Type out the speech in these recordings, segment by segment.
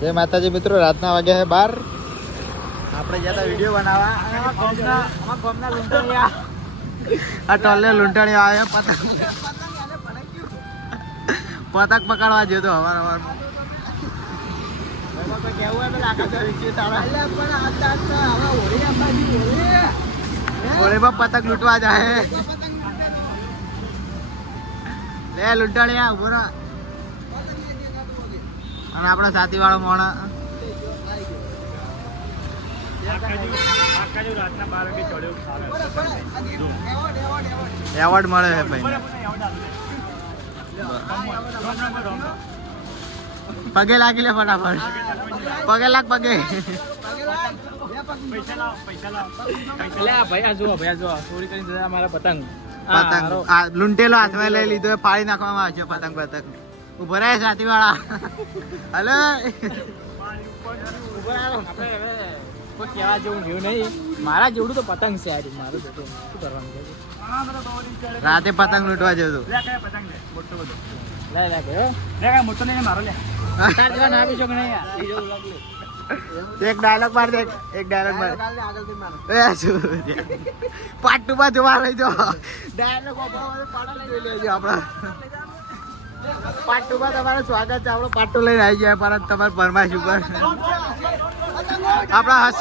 જય માતાજી મિત્રો, રાતના વાગ્યા છે 12. આપણે ગયા હતા વિડીયો બનાવવા. ગોમના લૂંટણીયા આ ટોલે લૂંટણીયા આવ્યા. પતંગ પકડવા ગયો તો હવાર હોળીમાં પતંગ લૂંટવા જાય. લે લૂંટણીયા ઉભો રહો. અને આપણા સાથી વાળો મોણા એવોર્ડ મળે છે ભાઈ. પગે લાગી લે ફટાફટ. પગે લાગ પગે. પતંગ લૂંટેલો હાથમાં લઈ લીધો, ફાડી નાખવામાં આવશે પતંગ. પતંગ ઉભો રહે સાથી વાળા. હલો કોઈ કહેવા જેવું રહ્યું નહીં. મારા જેવડું તો પતંગ છે યાર. મારું શું કરવાનું છે? રાતે પતંગ લૂંટવા જતો. એક ડાયલોગ માર દે. એક ડાયલોગ માર. પાર્ટ 2 માં જોવા લઈ જો. ડાયલોગ જોઈ લેજો આપણા. પાર્ટ 2 માં તમારું સ્વાગત છે. આપણો પાર્ટ 2 લઈને આવી જાય પરત તમારે ફરમાઈશ ઉપર. આપણા હસ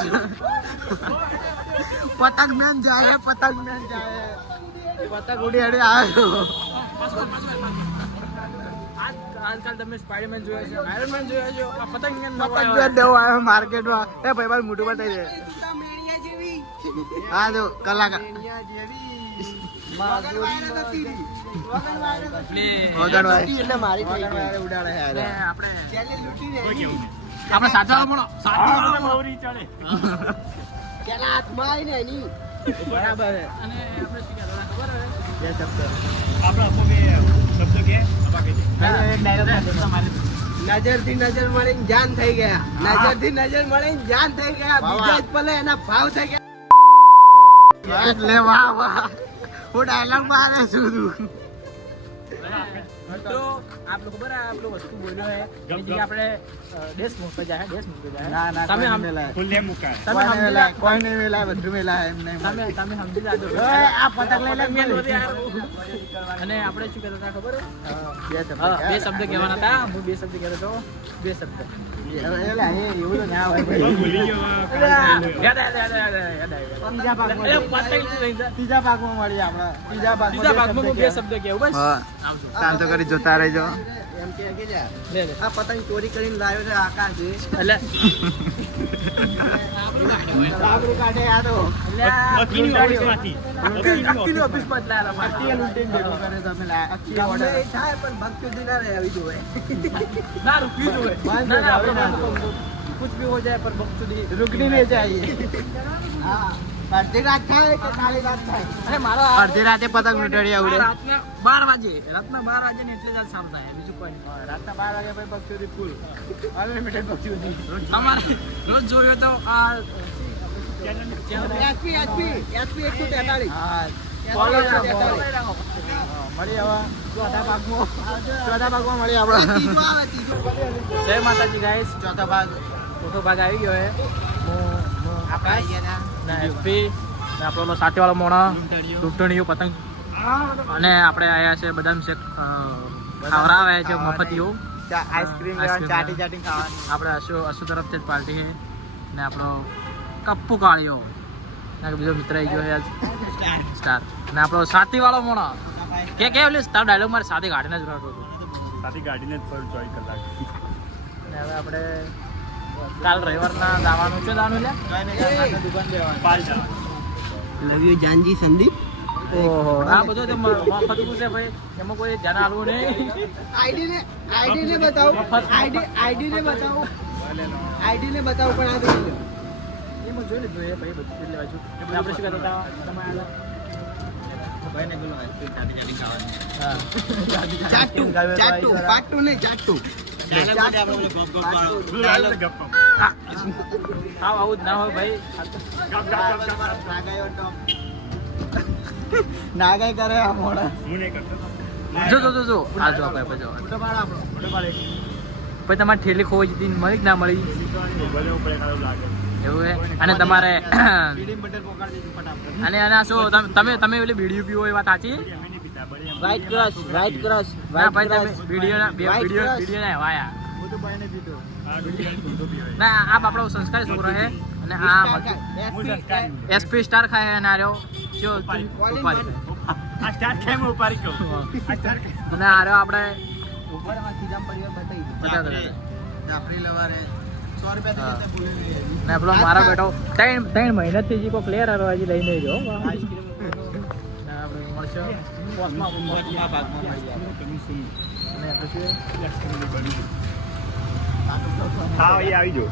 પતંગ મેન જાય. પતંગ મેન જાય. પતંગ ઉડી અડી આવ્યો. આજકાલ તમે સ્પાઈડરમેન જોયો છે, આયરનમેન જોયો છે, આ પતંગ પતંગ દેવો આવ્યો માર્કેટમાં. એ ભાઈ મારું મોટું બતાવી દે. હા જો કલાકાર આપણે સાચા બરાબર. અને આપણે શું કહેતા ખબર બે શબ્દ નજર થી નજર મળીને જાન થઈ ગયા. નજર થી નજર મળીને જાન થઈ ગયા. બીજા જ પલે એના ભાવ થઈ ગયા. એટલે વાહ વાહ. હું ડાયલોગ મારે છું. મિત્રો આપ લોકો ખબર આપ લોકો વસ્તુ બોલ્યો હે કે આપણે દેશમુખ પર જાય. દેશમુખ પર જાય. ના ના તમે તમે હમ મેલા ફૂલ નેમ મુકા. તમે મેલા કોઈ નહીં મેલા. બધું મેલા એમ નહીં. તમે સમજી જાજો. આ પતંગ લઈ લે. અને આપણે શું કહેતા હતા ખબર? બે શબ્દ. બે શબ્દ કહેવાના હતા. હું બે શબ્દ કહેતો હતો. બે શબ્દ એલા એ એવું તો ના હોય ભાઈ. યાદ ત્રીજા ભાગમાં મળી આપણે. ત્રીજા ભાગમાં હું બે શબ્દ કહેવું બસ. ચાલ તો કરી જોતા રહેજો. એમ કે લે આ પતંગ ચોરી કરીને લાવ્યો છે આકાશ. એટલે આબરૂ કાઢે આ તો. અક્કીની ઓફિસમાં જ લાયા હતા. અક્કી લૂંટીને ભેગો કરે તમે અક્કી ગમે ઓર્ડર. એ થાય પણ ભક્ત સુધી ના રહે આવી જોવે. ના રૂપિયું જોવે. ના ના આપણે कुछ भी हो जाए पर वक्त સુધી रुकनी नहीं चाहिए. હા અડધી રાત થાય કે કાળી રાત થાય. અરે મારા અડધી રાતે પતંગ લૂંટણી આવડે. રાતના 12 વાગે. રાતના 12 વાગે ને એટલે જ સારું થાય. બીજું કોઈ નહીં. રાતના 12 વાગે ભાઈ બક્ષુદી ફૂલ અનલિમિટેડ બક્ષુદી. અમારે રોજ જોયો તો આ એસપી 143. હા ફોલો મળી હવે ચોથા ભાગમાં મળી આપણે. ત્રીજો આવે ત્રીજો. જય માતાજી ગાઈસ. ચોથા ભાગ ચોથો ભાગ આવી ગયો હે. આકાશ ને એફપી ને આપણો સાથે વાળો મોણા લૂંટણીઓ પતંગ અને આપણે આયા છે બદામ શેક ખવડાવે છે મફતીઓ. આઈસ્ક્રીમ ચાટી ચાટી ખાવાની. આપણે અશુ તરફથી જ પાર્ટી છે ને આપણો કપ્પુ કાળિયો ને બીજો મિત્ર આવી ગયો છે આજ સ્ટાર ને આપણો સાથી વાળો મોણા કે ઓલી તારો ડાયલોગ મારે સાથે ગાડીને જ રાખો છું. સાથી ગાડીને જ પર જોઈ કલાક. ને હવે આપણે કાલ રવિવારના જવાનું છે. દાનું લે દુકાન જવાનું. પાલ જા. લવ યુ જાનજી સંદીપ. ઓહો આ બધું તો મફતનું છે ભાઈ. એમાં કોઈ ધ્યાન આપવું નહીં. આઈડી ને બતાવો. આઈડી ને બતાવો. આઈડી ને બતાવો પણ આ જોઈ લો. એમાં જોઈ લીધું એ ભાઈ બધું જોઈ લેવા છું. આપણે શું કહેતા હતા તમે આગળ? ભાઈને પેલો આઈસ્ક્રીમ ચાટી ચાટી ખાવાની. હા ચાટુ પાટુ નહીં ચાટુ. આવું જ ના હોય ભાઈ. નાગાઈ કરે આ મોડા. હું નહીં કરતો. જો આ જો ભાઈ જો પછી તમારે ઠેલી ખોઈ જતી મળી કે ના મળી ભલે ઉપર એકાદો લાગે. એવું હે અને તમારે બીડી બટર પોકાડી દીધું ફટાફટ. અને આના શું તમે પેલી બીડીઓ પીવો એ વાત સાચી અમે નહીં પીતા, ભલે અમે વ્હાઈટ ક્રશ વ્હાઈટ ક્રશ ના ભાઈ તમે વિડીયો ના વાયા હું તો ભાઈને પીધો. આ બીડી ઊંધો પીવે. ના આ આપણો સંસ્કારી છોકરો છે અને આ હું સંસ્કારી. એસપી સ્ટાર ખાય અને આ રહ્યો જો ઉપાડી ખાય. આ સ્ટાર કેમ ઉપાડી કહું? આ સ્ટાર કેમ? અને આ રહ્યો આપણે જાફરી લવારે 100 રૂપિયા તો ભૂલી નહીં. ને આપણો મારો બેટો 3 મહિનાથી જે કોઈ પ્લેયર આવ્યો હજી લઈને રહ્યો આપણે મળશે પોસ્ટમાં ભાગમાં મળી જાય તમે શું? અને પછી હા, એ આવી જાઓ.